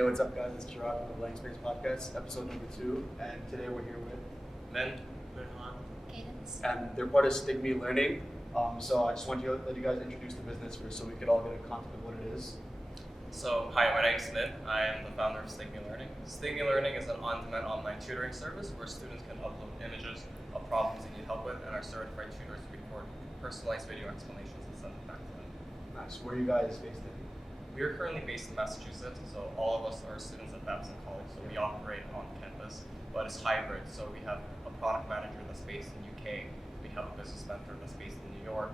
Hey, what's up, guys? It's Gerard from the Blank Space Podcast, episode number 2, and today we're here with Mirhaan, Cadence. and they're part of Stigmi Learning. So I just want to let you guys introduce the business first, so we could all get a concept of what it is. So, hi, my name's Min. I am the founder of Stigmi Learning. Stigmi Learning is an on-demand online tutoring service where students can upload images of problems they need help with, and our certified tutors record personalized video explanations and send them back to them. Nice. Where are you guys based in? We are currently based in Massachusetts, so all of us are students at Babson College, so we operate on campus, but it's hybrid. So we have a product manager that's based in UK, we have a business mentor that's based in New York,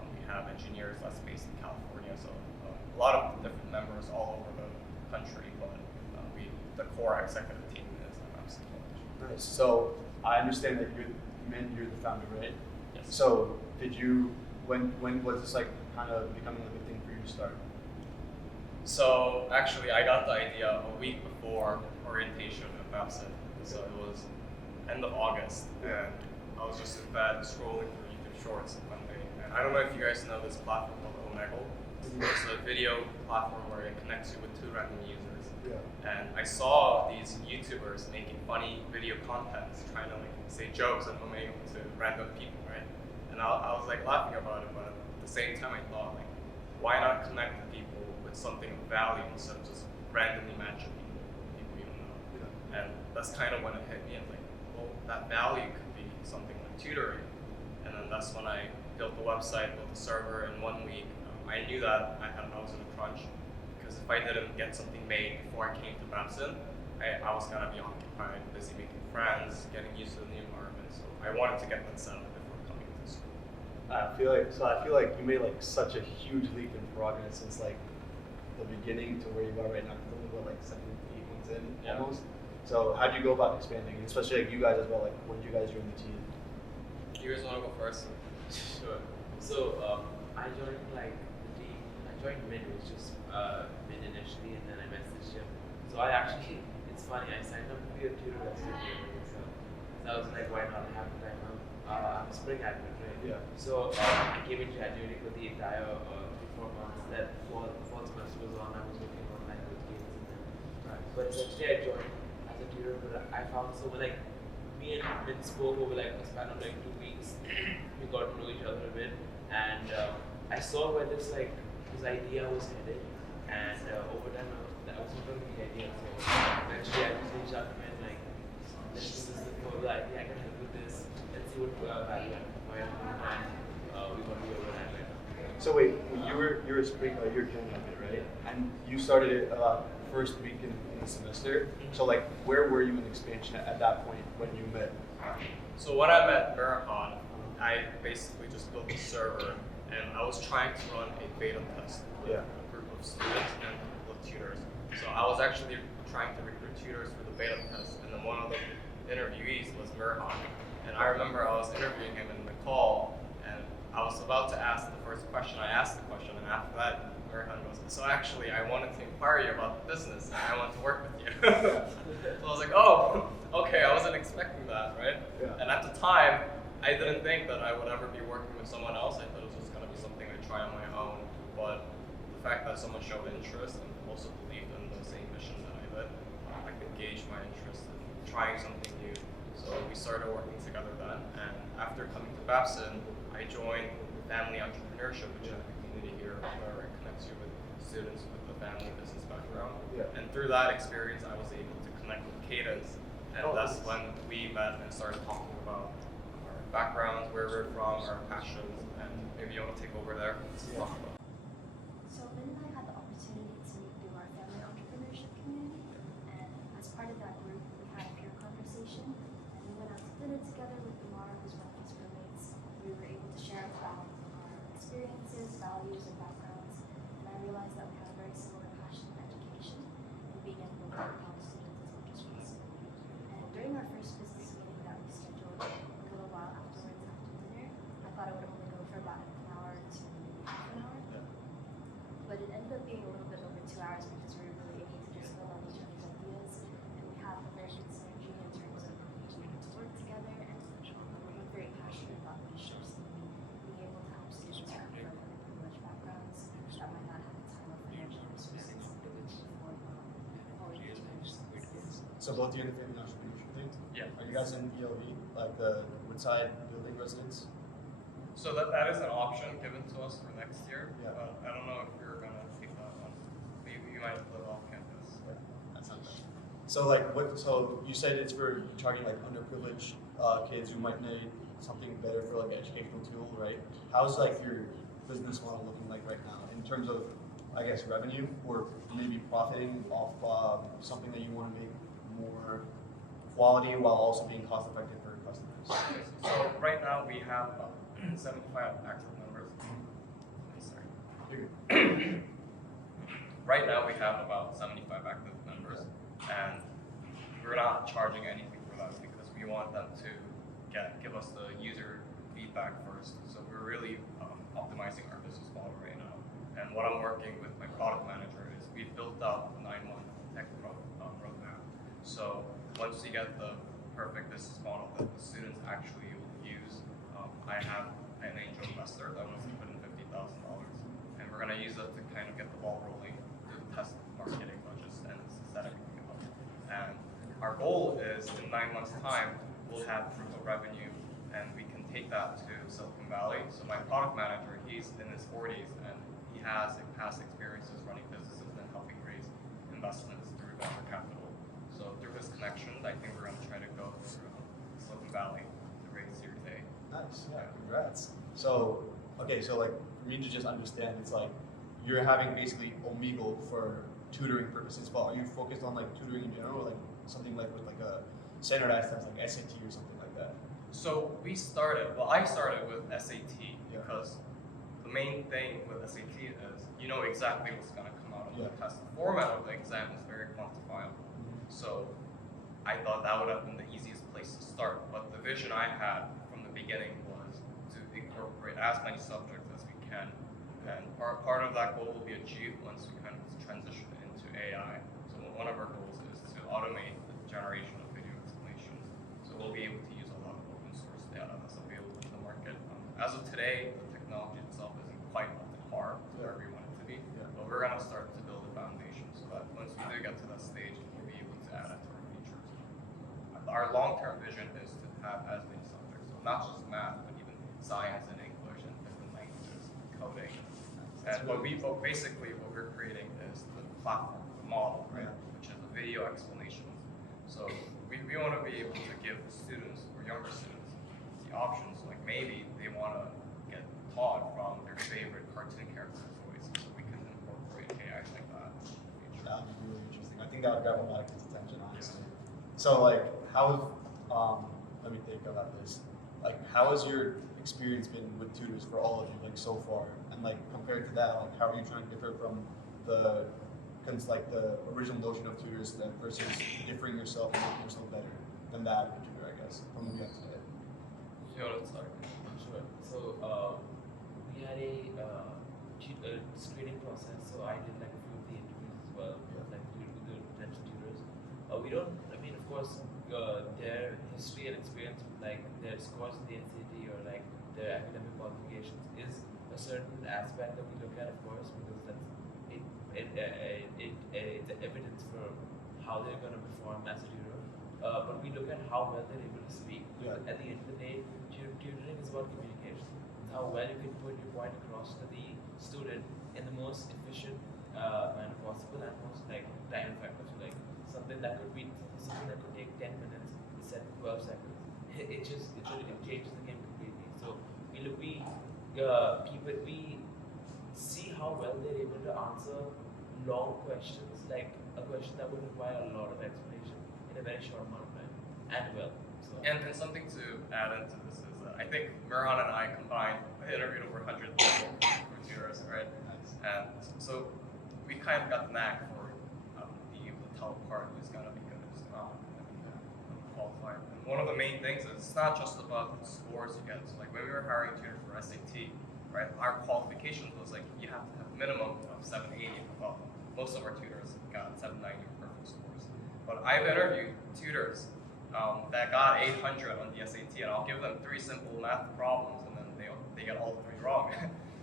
we have engineers that's based in California, so a lot of different members all over the country, but the core executive team is at Babson College. Nice. So I understand that you're the founder, right? Yes. So when was this like kind of becoming like a thing for you to start? So actually, I got the idea a week before orientation at Babson. So it was end of August, and I was just in bed scrolling through YouTube Shorts one day. And I don't know if you guys know this platform called Omegle. It's a video platform where it connects you with 2 random users. Yeah. And I saw these YouTubers making funny video content, trying to like say jokes on Omegle to random people, right? And I was like laughing about it, but at the same time I thought like, why not connect with people with something of value instead of just randomly matching people you don't know. Yeah. And that's kind of when it hit me. I'm like, well, that value could be something like tutoring. And then that's when I built the website, built the server in 1 week. I knew that I was in a crunch because if I didn't get something made before I came to Babson, I was gonna be occupied, busy making friends, getting used to the new environment. So I wanted to get that set up before coming to school. I feel like you made like such a huge leap in progress since like the beginning to where you are right now. It's only about like 7, 8 months in almost. So how'd you go about expanding, especially like you guys as well? Like when did you guys join the team? You guys want to go first? Sure. So I joined like the team. I joined mid, it was just mid initially, and then I messaged him. So I actually, it's funny. I signed up to be a tutor at January. So I was like, why not have the time? I'm a spring admin, right? Yeah. So I came in January for the entire 3-4 months. That fall semester was on. I was working on like with games and then. Right. But essentially, I joined as a tutor. But I found so like me and Min spoke over like a span of like 2 weeks. We got to know each other a bit, and I saw where this idea was headed, and over time that was not going to be the idea. So actually, I just reached out to Min like, let's do this for the idea. I can help with this. Let's see what value I can provide, and we're going to do it over that right now. So wait, you're a spring, you're doing it, right? And you started it first week in the semester. So like, where were you in expansion at that point when you met? So when I met Mirhaan, I basically just built a server, and I was trying to run a beta test with a group of students and a couple of tutors. So I was actually trying to recruit tutors for the beta test, and then one of the interviewees was Mirhaan. And I remember I was interviewing him in the call, and I was about to ask the first question. I asked the question, and after that, Mirhaan goes, so actually, I wanted to inquire you about the business, and I want to work with you. So I was like, oh, okay, I wasn't expecting that, right? Yeah. And at the time, I didn't think that I would ever be working with someone else. I thought it was just going to be something I try on my own. But the fact that someone showed interest and also believed in the same mission that I did, I could gauge my interest in trying something new. So we started working together then. And after coming to Babson, I joined Family Entrepreneurship, which is a community here where it connects you with students with a family business background. Yeah. And through that experience, I was able to connect with Cadence. And that's when we met and started talking about our backgrounds, where we're from, our passions, and maybe you want to take over there. Talk about. So Min and I had the opportunity to meet through our family entrepreneurship community, and as part of that group, we had a peer conversation, and we went out to dinner together with Amar, who's one of his roommates. We were able to share about our experiences, values, and backgrounds, and I realized that we had a very similar passion for education and being able to help students as much as possible. And during our first business meeting that we scheduled a little while afterwards after dinner, I thought it would only go for about an hour to half an hour. But it ended up being a little bit over 2 hours because we were really able to just build on each other's ideas, and we have a very good synergy in terms of being able to work together, and we're both very passionate about leadership, so being able to help students who come from underprivileged backgrounds that might not have the time or financial resources before So both you and the family entrepreneurship thing? Yeah. Are you guys in ELV, like the Woodside building residence? So that is an option given to us for next year. Yeah. But I don't know if we're gonna take that one. You might live off campus. Yeah, that's not bad. So like what? So you said it's for targeting like underprivileged kids who might need something better for like an educational tool, right? How's like your business model looking like right now in terms of, I guess, revenue or maybe profiting off something that you want to make more quality while also being cost effective for customers? So right now we have 75 active members. Sorry. You're good. Right now we have about 75 active members, and we're not charging anything for that because we want them to give us the user feedback first. So we're really optimizing our business model right now. And what I'm working with my product manager is we've built out a 9-month tech roadmap. So once we get the perfect business model that the students actually will use, I have an angel investor that wants to put in $50,000, and we're going to use it to kind of get the ball rolling, do the test marketing budgets, and set everything up. And our goal is in 9 months' time, we'll have proof of revenue, and we can take that to Silicon Valley. So my product manager, he's in his 40s, and he has past experiences running businesses and helping raise investments through venture capital. So through his connections, I think we're going to try to go through Silicon Valley to raise Series A. Nice. Yeah. Congrats. So okay. So like for me to just understand, it's like you're having basically Omegle for tutoring purposes. But are you focused on like tutoring in general, or like something like with like a standardized test like SAT or something like that? So I started with SAT because the main thing with SAT is you know exactly what's going to come out of the test. The format of the exam is very quantifiable. So I thought that would have been the easiest place to start. But the vision I had from the beginning was to incorporate as many subjects as we can. And part of that goal will be achieved once we kind of transition into AI. So one of our goals is to automate the generation of video explanations. So we'll be able to use a lot of open source data that's available to the market. As of today, the technology itself isn't quite up to par to where we want it to be. But we're going to start to build a foundation so that once we do get to that stage, we'll be able to add it to our features. Our long-term vision is to have as many subjects, so not just math, but even science and English and different languages, coding. And basically what we're creating is the platform, the model, right, which is a video explanation. So we want to be able to give the students or younger students the options, like maybe they want to get taught from their favorite cartoon character's voice, so we can incorporate AI like that. That would be really interesting. I think that would grab a lot of kids' attention, honestly. So like, let me think about this. Like, how has your experience been with tutors for all of you, like so far? And like compared to that, like how are you trying to differ from the original notion of tutors that versus differing yourself and making yourself better than that tutor, I guess, from what we have today? Sure, let's start. Sure. So we had a screening process. So I did like a few of the interviews as well, like with the potential tutors. We don't. I mean, of course, their history and experience, like their scores in the NCT or like their academic qualifications, is a certain aspect that we look at, of course, because that's it's evidence for how they're going to perform as a tutor. But we look at how well they're able to speak. Because at the end of the day, tutoring is about communication. It's how well you can put your point across to the student in the most efficient manner possible and most like time effective. So like something that could take 10 minutes instead of 12 seconds. It changes the game completely. So we see how well they're able to answer long questions, like a question that would require a lot of explanation in a very short amount of time, and well. So. And something to add into this is that I think Mirhaan and I combined interviewed over 100 people for tutors, right? Nice. And so we kind of got the knack for being able to tell apart who's going to be good and who's not, and qualified. And one of the main things is it's not just about the scores you get. So like when we were hiring tutors for SAT, right, our qualifications was like you have to have a minimum of 780 above. Most of our tutors got 790 perfect scores. But I've interviewed tutors that got 800 on the SAT, and I'll give them 3 simple math problems, and then they get all 3 wrong.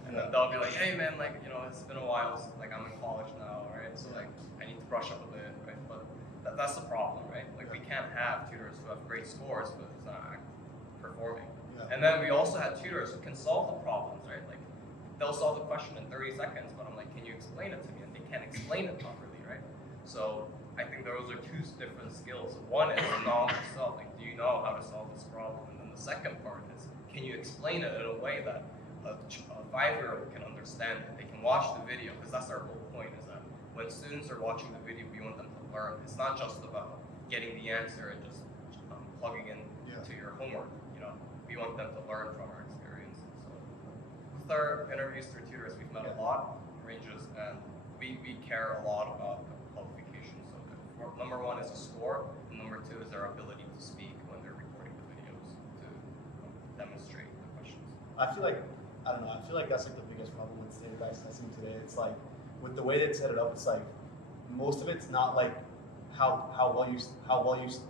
And then they'll be like, hey man, like, you know, it's been a while, so, like I'm in college now, right? So like I need to brush up a bit, right? But that's the problem, right? Like we can't have tutors who have great scores but is not performing. Yeah. And then we also have tutors who can solve the problems, right? Like they'll solve the question in 30 seconds, but I'm like, can you explain it to me? And they can't explain it properly, right? So I think those are two different skills. One is the knowledge itself, like do you know how to solve this problem? And then the second part is, can you explain it in a way that a 5-year-old can understand it? They can watch the video, because that's our whole point, is that when students are watching the video, we want them to learn. It's not just about getting the answer and just plugging in to your homework. You know, we want them to learn from our experience. So with our interviews through tutors, we've met a lot of ranges, and we care a lot about the qualifications. So number one is a score, and number two is their ability to speak when they're recording the videos to demonstrate the questions. I feel like, I don't know, I feel like that's like the biggest problem with standardized testing today. It's like, with the way they set it up, it's like, most of it's not like how well you,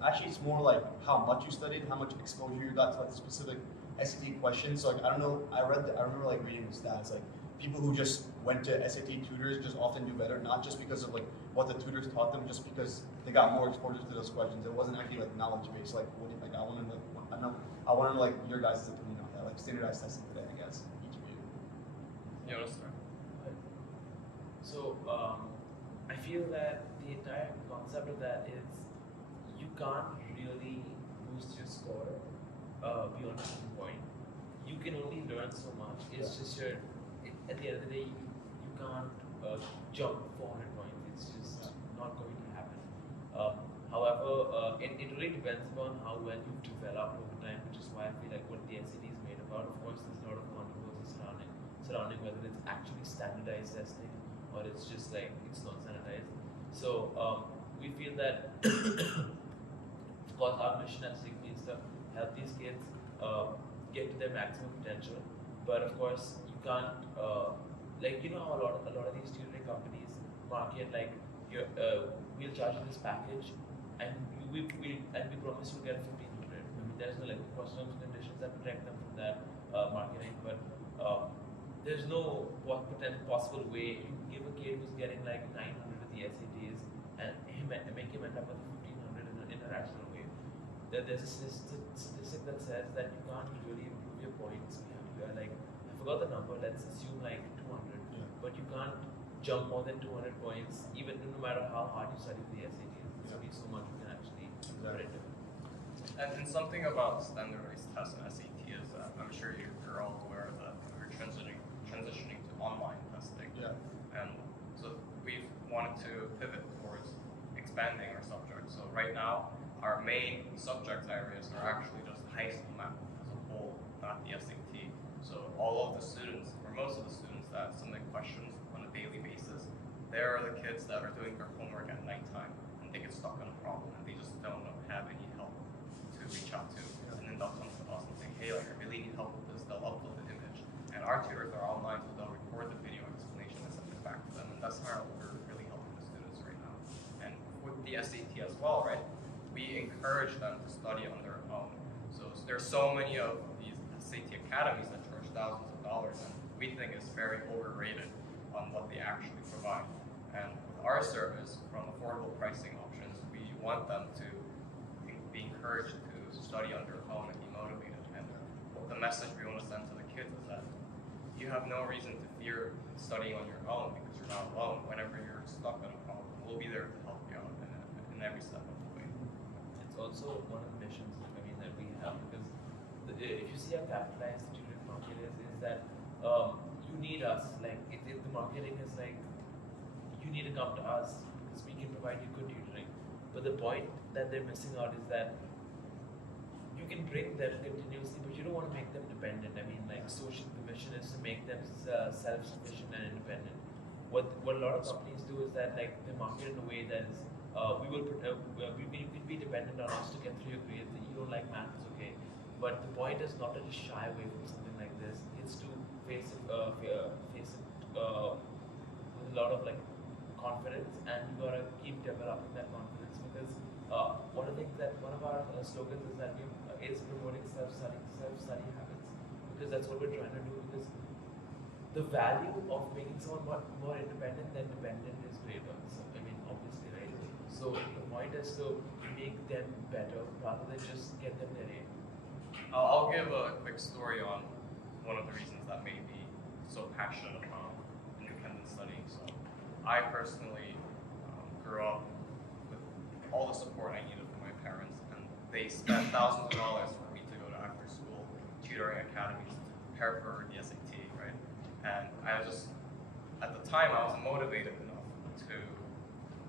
actually it's more like how much you studied, how much exposure you got to like the specific SAT questions. So like, I don't know, I remember like reading the stats, like people who just went to SAT tutors just often do better, not just because of like what the tutors taught them, just because they got more exposure to those questions. It wasn't actually like knowledge based. Like, what do you, like, I wanted like your guys' opinion on that, like standardized testing today, I guess, each of you. You want to start? So I feel that the entire concept of that is you can't really boost your score beyond a certain point. You can only learn so much. It's just at the end of the day, you can't jump 400 points. It's just not going to happen. However, it really depends upon how well you've developed over time, which is why I feel like what the SAT is made about. Of course, there's a lot of controversy surrounding whether it's actually standardized testing or it's just like it's not standardized. So we feel that, of course, our mission at Stigmi is to help these kids get to their maximum potential. But of course, you can't like, you know how a lot of these tutoring companies market like we'll charge you this package and we promise you'll get 1,500. I mean, there's no like terms and conditions that protect them from that marketing, but there's no possible way you can give a kid who's getting like 900 at the SATs and make him end up with 1,500 in an irrational way. There's a statistic that says that you can't really improve your points. Like, I forgot the number, let's assume like 200, but you can't jump more than 200 points, even no matter how hard you study for the SATs. There's only so much you can actually put into it. And something about standardized tests and SAT is that I'm sure you're all aware that we're transitioning to online testing. Yeah. And so we've wanted to pivot towards expanding our subjects. So right now, our main subject areas are actually just high school math as a whole, not the SAT. So all of the students, or most of the students that submit questions on a daily basis, they are the kids that are doing their homework at nighttime and they get stuck on a problem and they just don't have any help to reach out to. And then they'll come to us and say, hey, like, I really need help with this. They'll upload the image. And our tutors are online, so they'll record the video explanation and send it back to them. And that's how we're really helping the students right now. And with the SAT as well, right, we encourage them to study on their own. So there's so many of these SAT academies that charge thousands of dollars, and we think it's very overrated on what they actually provide. And with our service, from affordable pricing options, we want them to be encouraged to study on their own and be motivated. And the message we want to send to the kids is that you have no reason to fear studying on your own because you're not alone. Whenever you're stuck on a problem, we'll be there to help you out in every step of the way. It's also one of the missions that we have, because if you see how capitalized the tutoring market is that you need us. Like the marketing is like you need to come to us because we can provide you good tutoring. But the point that they're missing out is that you can bring them continuously, but you don't want to make them dependent. I mean, like the mission is to make them self-sufficient and independent. What a lot of companies do is that like they market in a way that is you can be dependent on us to get through your grades. You don't like math, it's okay. But the point is not to just shy away from something like this. It's to face it with a lot of like confidence, and you gotta keep developing that confidence, because one of our slogans is that is promoting self-study habits, because that's what we're trying to do. Because the value of making someone more independent than dependent is greater. So I mean, obviously, right? So the point is to make them better rather than just get them their name. I'll give a quick story on one of the reasons that made me so passionate about independent studying. So I personally grew up with all the support I needed from my parents, and they spent thousands of dollars for me to go to after school tutoring academies to prepare for the SAT, right? And I was just, at the time, I wasn't motivated enough to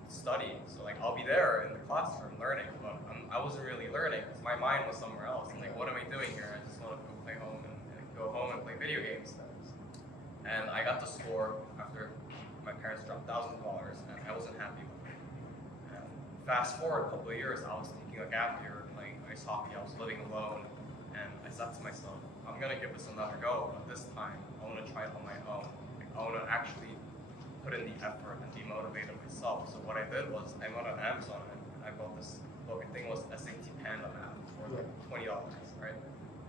study. So like I'll be there in the classroom learning, but I wasn't really learning because my mind was somewhere else. I'm like, what am I doing here? I just want to go play home and go home and play video games. And I got the score after my parents dropped thousands of dollars, and I wasn't happy with it. And fast forward a couple of years, I was taking a gap year playing ice hockey. I was living alone, and I said to myself, I'm gonna give this another go, but this time I want to try it on my own. Like, I want to actually put in the effort and be motivated myself. So what I did was I went on Amazon and I bought this book. I think it was SAT Panda app for like $20, right?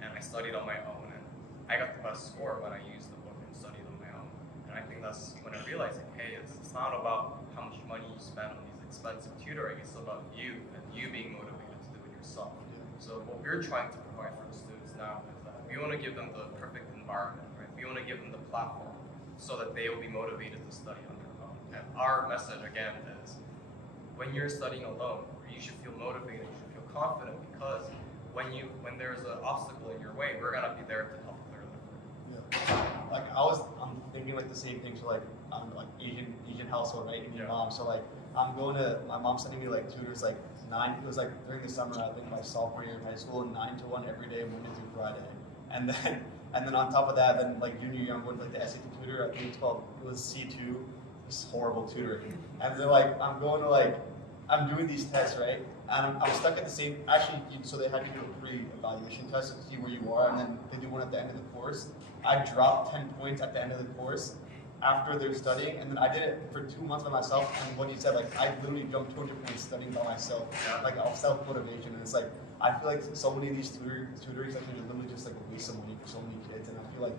And I studied on my own, and I got the best score when I used the book and studied on my own. And I think that's when I realized, like, hey, it's not about how much money you spend on these expensive tutoring. It's about you and you being motivated to do it yourself. So what we're trying to provide for the students now is that we want to give them the perfect environment, right? We want to give them the platform so that they will be motivated to study on their own. And our message again is, when you're studying alone, you should feel motivated, you should feel confident, because when there's an obstacle in your way, we're gonna be there to help clear it. Yeah. Like I'm thinking like the same thing. So like I'm like Asian household, right? And your mom. So like my mom's sending me like tutors like it was like during the summer, I think my sophomore year in high school, 9 to 1 every day, Monday through Friday. And then on top of that, then like junior year, I'm going to like the SAT tutor. I think it was C2. It's horrible tutoring. And they're like, I'm doing these tests, right? And I'm stuck at the same, actually, so they had to do a pre-evaluation test to see where you are, and then they do one at the end of the course. I dropped 10 points at the end of the course after they're studying, and then I did it for 2 months by myself, and what you said, like, I literally jumped 200 points studying by myself, like, off self-motivation, and it's like, I feel like so many of these tutoring sessions are literally just like a waste of money for so many kids, and I feel like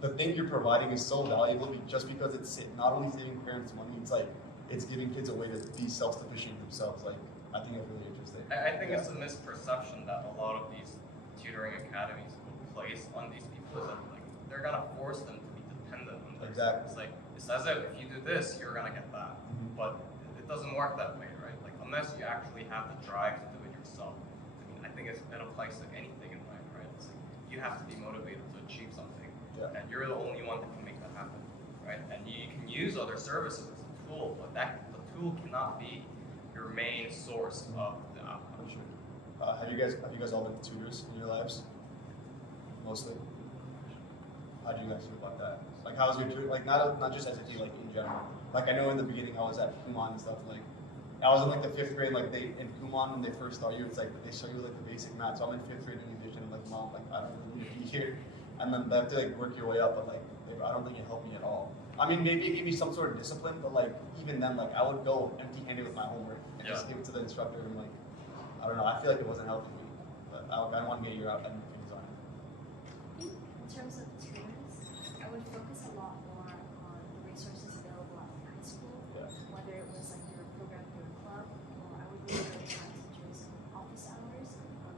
the thing you're providing is so valuable just because it's not only saving parents money, it's like, it's giving kids a way to be self-sufficient themselves. Like, I think it's really interesting. I think it's a misperception that a lot of these tutoring academies will place on these people, is that like they're gonna force them to be dependent on this. Exactly. It's like, it's as if you do this, you're gonna get that. But it doesn't work that way, right? Like, unless you actually have the drive to do it yourself. I mean, I think it applies to anything in life, right? It's like, you have to be motivated to achieve something, and you're the only one that can make that happen, right? And you can use other services as a tool, but the tool cannot be your main source of the outcome. Sure. Have you guys all been tutors in your lives? Mostly. How do you guys feel about that? Like, how's your tutor? Like, not just SAT, like in general. Like, I know in the beginning I was at Kumon and stuff. Like, I was in like the 5th grade. Like, in Kumon when they first start you, it's like they show you like the basic math. So I'm in 5th grade in addition. I'm like, Mom, like I don't really need to be here. And then they have to like work your way up, but like I don't think it helped me at all. I mean, maybe it gave me some sort of discipline, but like even then, like I would go empty-handed with my homework and just give it to the instructor, and like I don't know. I feel like it wasn't helping me, but I want to get your opinions on it. I think in terms of tutors, I would focus a lot more on the resources available at high school, whether it was like your program through a club, or I would really go to my teachers' office hours,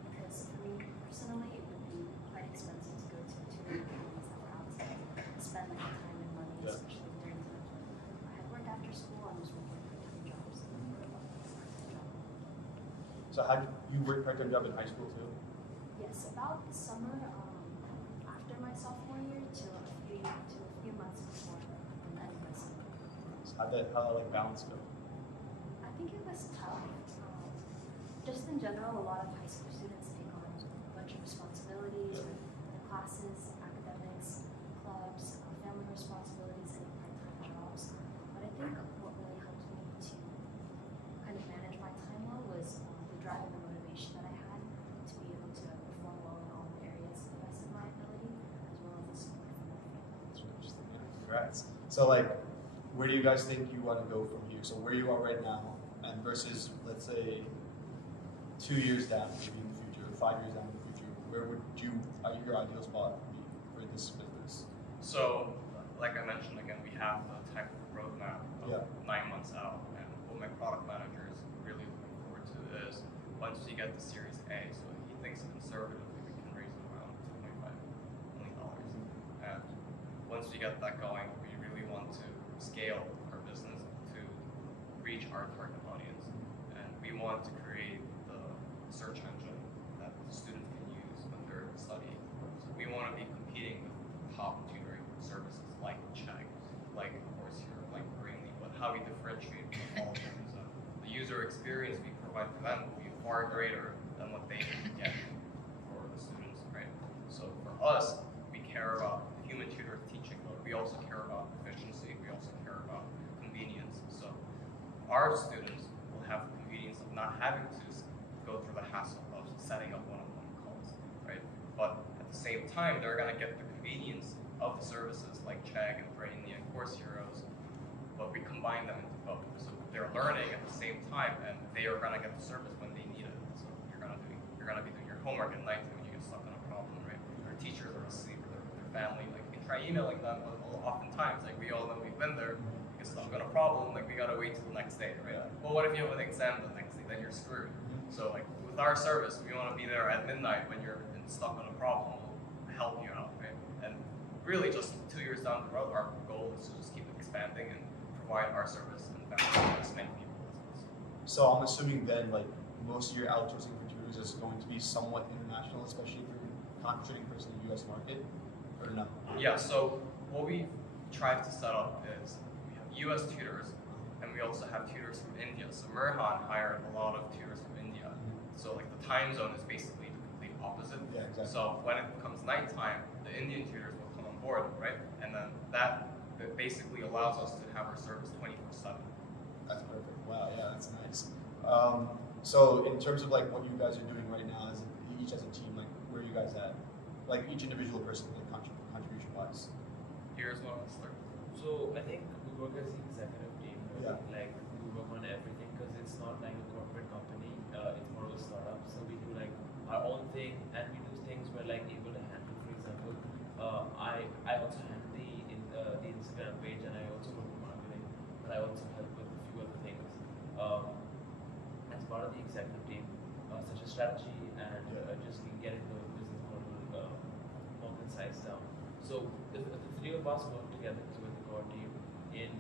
because for me personally, it would be quite expensive to go to tutoring academies that were outside and spend like time and money, especially during times when I had work after school, I was working part-time jobs. So how you work part-time job in high school too? Yes, about the summer after my sophomore year to a few months before the end of my summer. So how that like balance go? I think it was tough. Just in general, a lot of high school students take on a bunch of responsibilities with their classes, academics, clubs, family responsibilities, and part-time jobs. But I think what really helped me to kind of manage my time well was the drive and the motivation that I had to be able to perform well in all the areas to the best of my ability, as well as the support from my family. That's really interesting. Congrats. So like, where do you guys think you want to go from here? So where you are right now, and versus let's say 2 years down, maybe in the future, 5 years down in the future, where would your ideal spot be for this business? So, like I mentioned again, we have the type of roadmap of 9 months out, and what my product managers really is once we get to Series A, so he thinks conservatively we can raise around $2.5 million. And once we get that going, we really want to scale our business to reach our target audience. And we want to create the search engine that the students can use when they're studying. So we want to be competing with top tutoring services like Chegg, like Coursera, like Brainly, but how we differentiate from all of them is the user experience we provide for them will be far greater than what they can get for the students, right? So for us, we care about human tutor teaching, but we also care about efficiency, we also care about convenience. So our students will have the convenience of not having to go through the hassle of setting up one-on-one calls, right? But at the same time, they're gonna get the convenience of the services like Chegg and Brainly and Coursera, but we combine them into both. So they're learning at the same time, and they are gonna get the service when they need it. So you're gonna be doing your homework at night when you get stuck on a problem, right? Your teachers are asleep, or their family. Like you can try emailing them, but oftentimes, like we all know we've been there. You get stuck on a problem, like we gotta wait till the next day, right? Well, what if you have an exam the next day? Then you're screwed. So like with our service, we want to be there at midnight when you're stuck on a problem. We'll help you out, right? And really, just 2 years down the road, our goal is to just keep expanding and provide our service and value to as many people as possible. So I'm assuming then, like, most of your outsourcing for tutors is going to be somewhat international, especially if you're concentrating first in the US market, or no? Yeah, so what we tried to set up is we have US tutors, and we also have tutors from India. So Mirhaan hired a lot of tutors from India. So like the time zone is basically the complete opposite. Yeah, exactly. So when it becomes nighttime, the Indian tutors will come on board, right? And then that basically allows us to have our service 24/7. That's perfect. Wow, yeah, that's nice. So in terms of like what you guys are doing right now, as each as a team, like where are you guys at? Like each individual person, like contribution wise. Here's what I'll start. So I think we work as the executive team. Yeah. Like we work on everything because it's not like a corporate company. It's more of a startup. So we do like our own thing, and we do things we're like able to handle. For example, I also handle the Instagram page, and I also work in marketing, but I also help with a few other things. As part of the executive team, such as strategy and just getting the business model more concise down. So the three of us work together with the core team in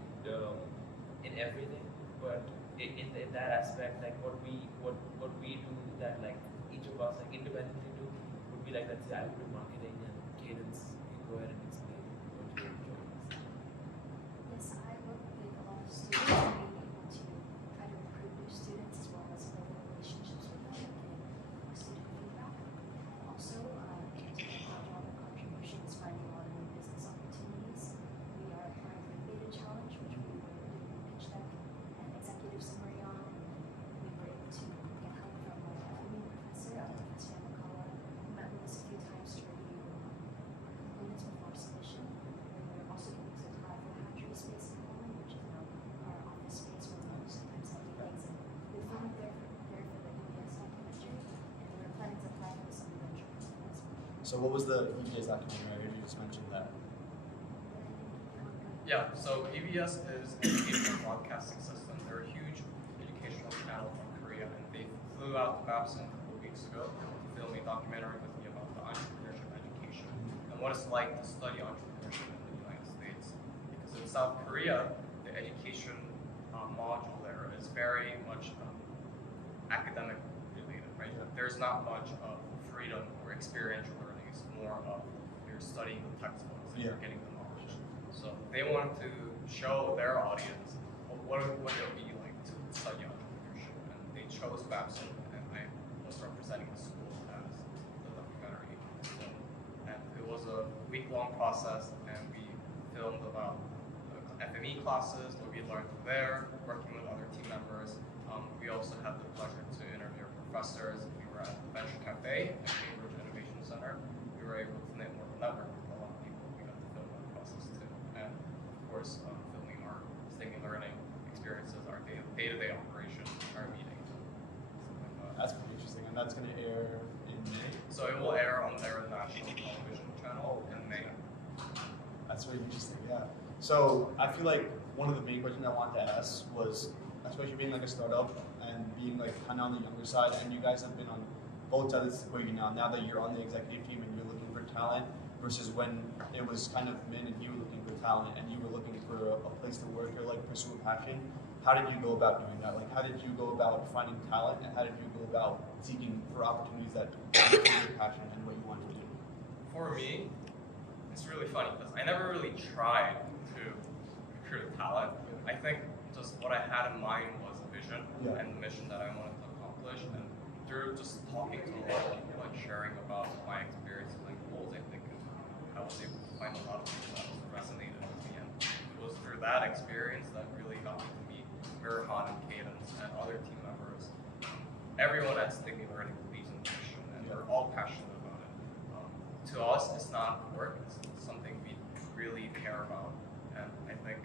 everything, but in that aspect, like what we do that like each of us like independently do would be like, let's say I would do marketing, and Cadence, you go ahead and explain what you're doing. Yes, I work with a lot of students and being able to try to recruit new students as well as building relationships with them and getting student feedback. Also, to get our job and contribution is finding a lot of new business opportunities. We are part of the beta challenge, which we were doing a pitch deck and executive summary on. We were able to get help from my FME professor, Professor Yamakawa, who met with us a few times to review our components before submission. And we're also getting to apply for the hatchery space in Poland, which is now our office space where we sometimes have meetings. And we filmed there for the EBS documentary, and we're planning to apply for some venture as well. So what was the EBS documentary? I heard you just mentioned that. Yeah, so EBS is an educational broadcasting system. They're a huge educational channel from Korea, and they flew out to Babson a couple of weeks ago to film a documentary with me about the entrepreneurship education and what it's like to study entrepreneurship in the United States. Because in South Korea, the education module there is very much academic related, right? Yeah. There's not much of freedom or experiential learning. It's more of you're studying the textbooks and you're getting the knowledge. So they wanted to show their audience what it would be like to study entrepreneurship, and they chose Babson, and I was representing the school as the documentary. So, and it was a week-long process, and we filmed about FME classes, what we learned there, working with other team members. We also had the pleasure to interview professors. We were at the Venture Cafe at Cambridge Innovation Center. We were able to network with a lot of people. We got to film that process too. And of course, filming our Stigmi Learning experiences, our day-to-day operations, our meetings, something like that. That's pretty interesting, and that's going to air in May. So it will air on their national television channel in May. That's really interesting, yeah. So I feel like one of the main questions I wanted to ask was, especially being like a startup and being like kind of on the younger side, and you guys have been on both sides of this equation now that you're on the executive team and you're looking for talent, versus when it was kind of Min and you were looking for talent and you were looking for a place to work or like pursue a passion. How did you go about doing that? Like, how did you go about finding talent, and how did you go about seeking for opportunities that fit your passion and what you want to do? For me, it's really funny because I never really tried to recruit talent. I think just what I had in mind was a vision and the mission that I wanted to accomplish, and through just talking to a lot of people and sharing about my experiences and goals, I think I was able to find a lot of people that resonated with me, and it was through that experience that really got me to meet Mirhaan and Cadence and other team members. Everyone at Stigmi Learning believes in the mission, and we're all passionate about it. To us, it's not work; it's something we really care about, and I think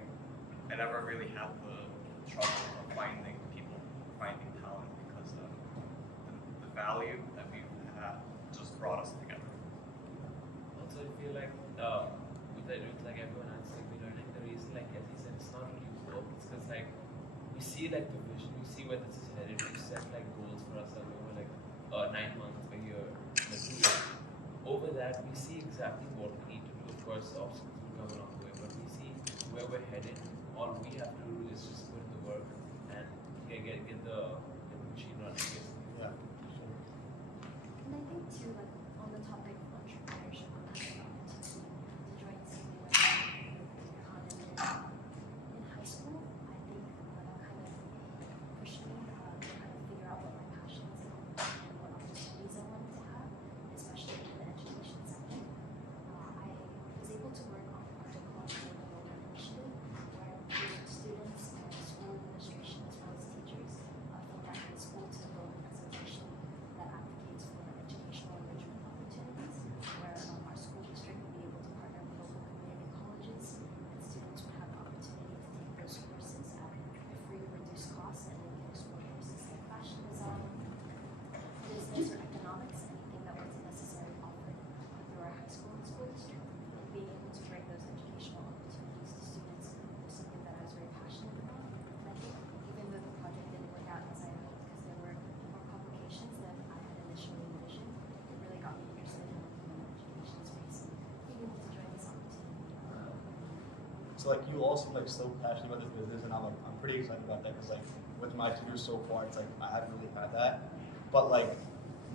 I never really had the trouble of finding people, finding talent, because the value that we've had just brought us together. Also, I feel like with like everyone at Stigmi Learning, the reason, like as he said, it's not really work. It's because like we see like the vision, we see where this is headed. We set like goals for ourselves over like 9 months, a year, like 2 years. Over that, we see exactly what we need to do. Of course, obstacles will come along the way, but we see where we're headed. All we have to do is just put in the work and get the machine running. Yeah. And I think too, like on the topic of entrepreneurship, I'm having an opportunity to join Stigmi Learning with Mirhaan in high school. I think that kind of pushed me to kind of figure out what my passions and what opportunities I wanted to have, especially in the education sector. I was able to work on a project called Entrepreneurial initiative, where students and school administration as well as teachers from that high school to build a presentation that advocates for educational enrichment opportunities, where our school district would be able to partner with local community colleges, and students would have the opportunity to take those courses at a free reduced cost, and they can explore courses like fashion design, business, or economics, anything that wasn't necessarily offered through our high school and school district. Being able to bring those educational opportunities to students was something that I was very passionate about. And I think even though the project didn't work out as I hoped because there were more complications than I had initially envisioned, it really got me interested in the education space and being able to join this opportunity. So like you all seem like so passionate about this business, and I'm pretty excited about that because like with my tutors so far, it's like I haven't really had that. But like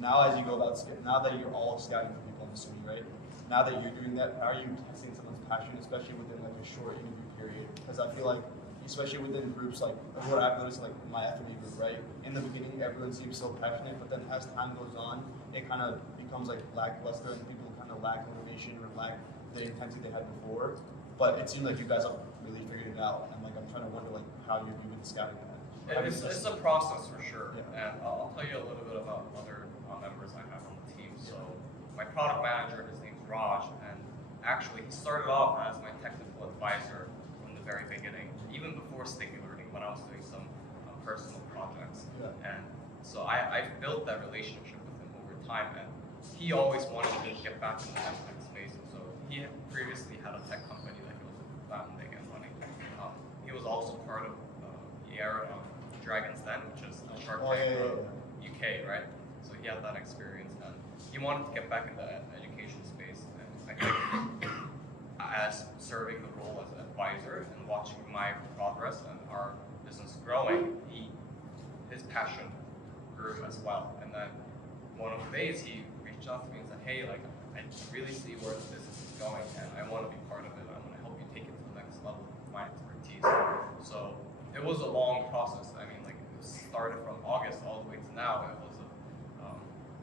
now as you go about now that you're all scouting for people, I'm assuming, right? Now that you're doing that, how are you testing someone's passion, especially within like a short interview period? Because I feel like, especially within groups like what I've noticed, like my FME group, right? In the beginning, everyone seems so passionate, but then as time goes on, it kind of becomes like lackluster, and people kind of lack motivation or lack the intensity they had before. But it seems like you guys have really figured it out, and like I'm trying to wonder like how you're doing scouting that. It's a process for sure, and I'll tell you a little bit about other members I have on the team. So my product manager, his name's Raj, and actually he started off as my technical advisor from the very beginning, even before Stigmi Learning, when I was doing some personal projects. And so I built that relationship with him over time, and he always wanted to get back into the tech space. So he had previously had a tech company that he was founding and running. He was also part of the era of Dragon's Den, which is Shark Tank UK, right? So he had that experience, and he wanted to get back into the education space. And I think as serving the role as an advisor and watching my progress and our business growing, his passion grew as well. And then one of the days he reached out to me and said, "Hey, like I really see where the business is going, and I want to be part of it. I want to help you take it to the next level with my expertise." So it was a long process. I mean, like it started from August all the way to now. It was a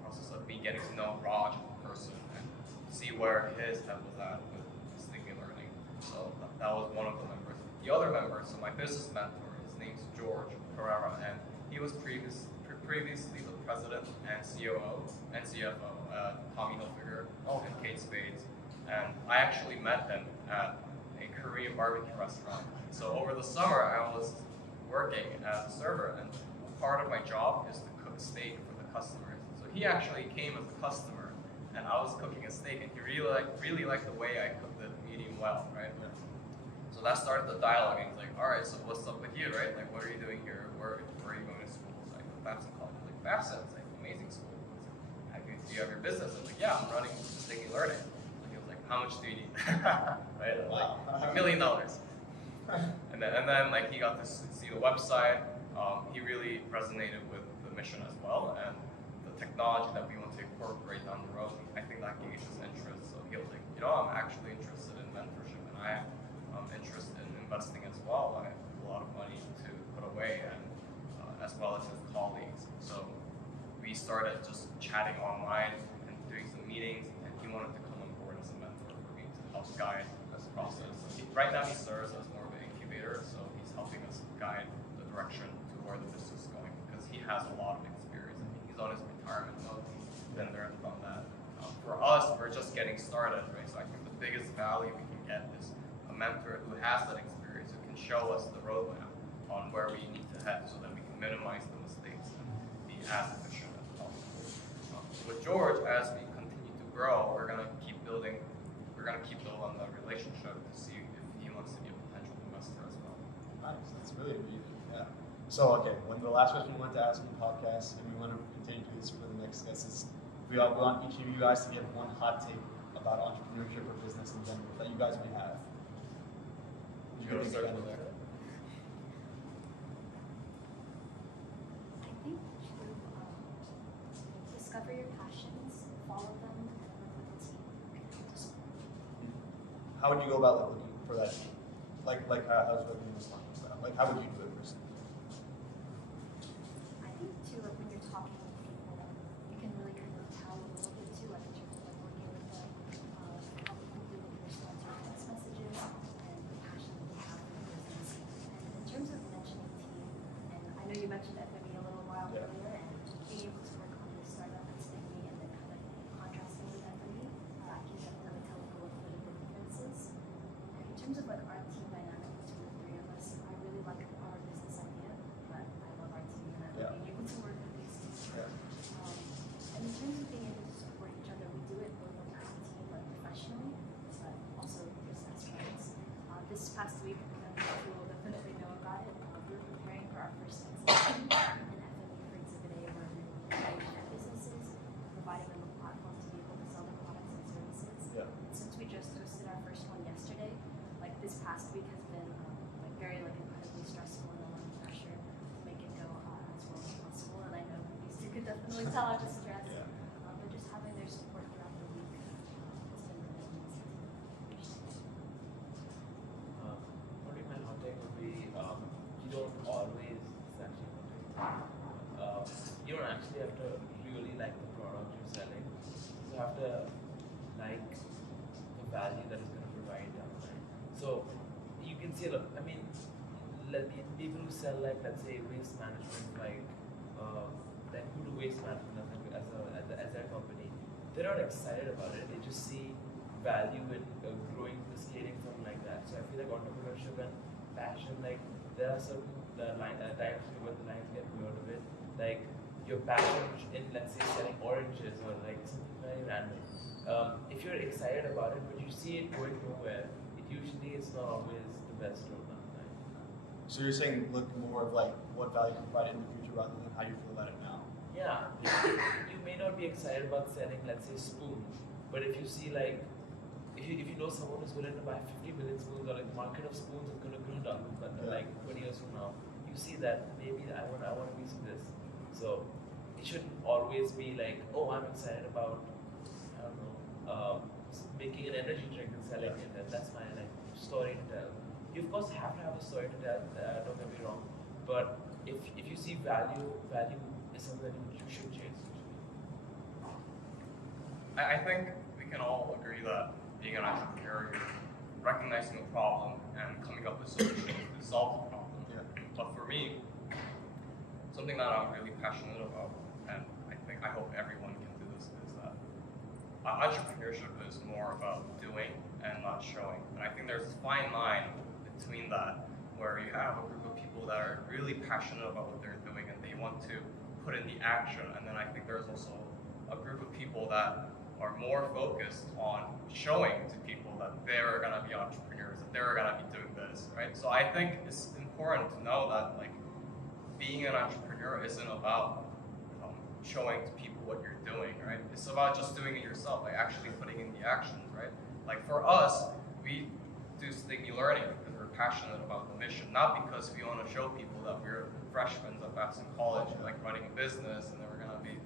process of me getting to know Raj as a person and see where his head was at with Stigmi Learning. So that was one of the members. The other member, so my business mentor, his name's George Carrera, and he was previously the president and COO and CFO at Tommy Hilfiger and Kate Spades. And I actually met him at a Korean barbecue restaurant. So over the summer, I was working as a server, and part of my job is to cook steak for the customers. So he actually came as a customer, and I was cooking a steak, and he really liked the way I cooked it medium well, right? So that started the dialogue, and he's like, all right, so what's up with you, right? Like, what are you doing here? Where are you going to school? It's like, Babson College. Like, Babson, it's like amazing school. It's like, do you have your business? I was like, yeah, I'm running Stigmi Learning. Like, he was like, how much do you need? Right? Wow. Like, $1 million. And then like he got to see the website. He really resonated with the mission as well, and the technology that we want to incorporate down the road. I think that gauged his interest. So he was like, I'm actually interested in mentorship, and I am interested in investing as well. I have a lot of money to put away, and as well as his colleagues. So we started just chatting online and doing some meetings, and he wanted to come on board as a mentor for me to help guide this process. So right now he serves as more of an incubator, so he's helping us guide the direction to where the business is going, because he has a lot of experience. I think he's on his retirement mode. He's been there and done that. For us, we're just getting started, right? So I think the biggest value we can get is a mentor who has that experience, who can show us the roadmap on where we need to head, so that we can minimize the mistakes and be as efficient as possible. With George, as we continue to grow, we're gonna keep building on the relationship to see if he wants to be a potential investor as well. Nice, that's really amazing. Yeah. So okay, the last question we wanted to ask in the podcast, and we want to continue to do this for the next guest, is we want each of you guys to give one hot take about entrepreneurship or business in general that you guys may have. You wanna start with that? I think to discover your passions, follow them, and work with a team. How would you go about looking for that team? Like I was looking this one stuff. Like how would you do it personally? I think too, like when you're talking with people, you can really kind of tell a little bit too, like in terms of like working with them, how quickly they can respond to your text messages and the passion that they have for the business. And in terms of mentioning team, and I know you mentioned FME a little while earlier, and being able to work on this startup at Stigmi and then kind of contrasting with FME, I can definitely tell like a little bit of the differences. And in terms of like our team dynamic between the three of us, I really like our business idea, but I love our team and I love being able to work with these teams. And in terms of being able to support each other, we do it both on our team, like professionally, but also just as friends. This past week, you will definitely know about it. We were preparing for our first exhibition in FME for Exhibit A, where we were promoting their businesses, providing them a platform to be able to sell their products and services. Yeah. And since we just hosted our first one yesterday, like this past week has been like very like incredibly stressful and a lot of pressure to make it go as well as possible. And I know these two could definitely tell our distress. But just having their support throughout the week has been really amazing. Probably my hot take would be you don't always, it's actually hot take. You don't actually have to really like the product you're selling. You have to like the value that it's going to provide down the line. So you can see, I mean, people who sell like, let's say, waste management, like who do waste management as their company, they're not excited about it. They just see value in growing, scaling something like that. So I feel like entrepreneurship and passion, like there are certain times when the lines get blurred a bit. Like your passion in, let's say, selling oranges or like something very random. If you're excited about it, but you see it going nowhere, it usually is not always the best road down the line. So you're saying look more of like what value you can provide in the future rather than how you feel about it now. Yeah, you may not be excited about selling, let's say, spoons, but if you see like, if you know someone who's willing to buy 50 million spoons, or like the market of spoons is going to grow down, but like 20 years from now, you see that maybe I want a piece of this. So it shouldn't always be like, oh, I'm excited about, I don't know, making an energy drink and selling it, and that's my like story to tell. You of course have to have a story to tell. Don't get me wrong, but if you see value is something that you should chase. I think we can all agree that being an entrepreneur, you're recognizing a problem and coming up with solutions to solve the problem. Yeah. But for me, something that I'm really passionate about, and I hope everyone can do this, is that entrepreneurship is more about doing and not showing. And I think there's a fine line between that, where you have a group of people that are really passionate about what they're doing and they want to put in the action, and then I think there's also a group of people that are more focused on showing to people that they're gonna be entrepreneurs, that they're gonna be doing this, right? So I think it's important to know that like being an entrepreneur isn't about showing to people what you're doing, right? It's about just doing it yourself, like actually putting in the actions, right? Like for us, we do Stigmi Learning because we're passionate about the mission, not because we want to show people that we're freshmen at Babson College, like running a business, and then we're gonna be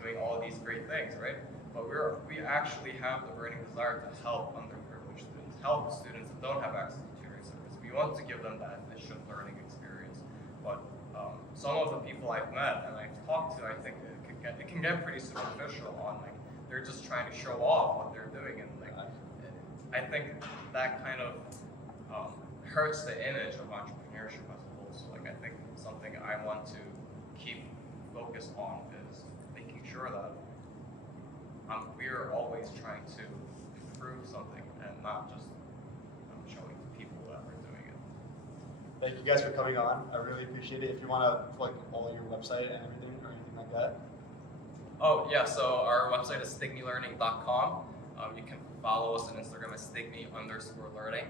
doing all these great things, right? But we actually have the burning desire to help underprivileged students, help students that don't have access to tutoring service. We want to give them that initial learning experience. But some of the people I've met and I've talked to, I think it can get pretty superficial on like they're just trying to show off what they're doing, and like I think that kind of hurts the image of entrepreneurship as a whole. So like I think something I want to keep focused on is making sure that we're always trying to improve something and not just showing people that we're doing it. Thank you guys for coming on. I really appreciate it. If you want to plug all your website and everything or anything like that. Oh yeah, so our website is stigmilearning.com. You can follow us on Instagram at stigmi_learning.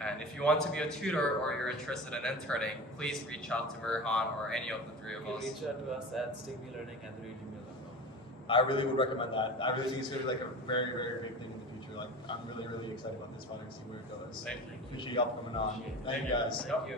And if you want to be a tutor or you're interested in interning, please reach out to Mirhaan or any of the three of You us. can reach out to us at stigmilearning@gmail.com. I really would recommend that. I really think it's going to be like a very, very big thing in the future. Like I'm really, really excited about this project, see where it goes. Thank you. Appreciate y'all coming on. Thank you guys. Yep.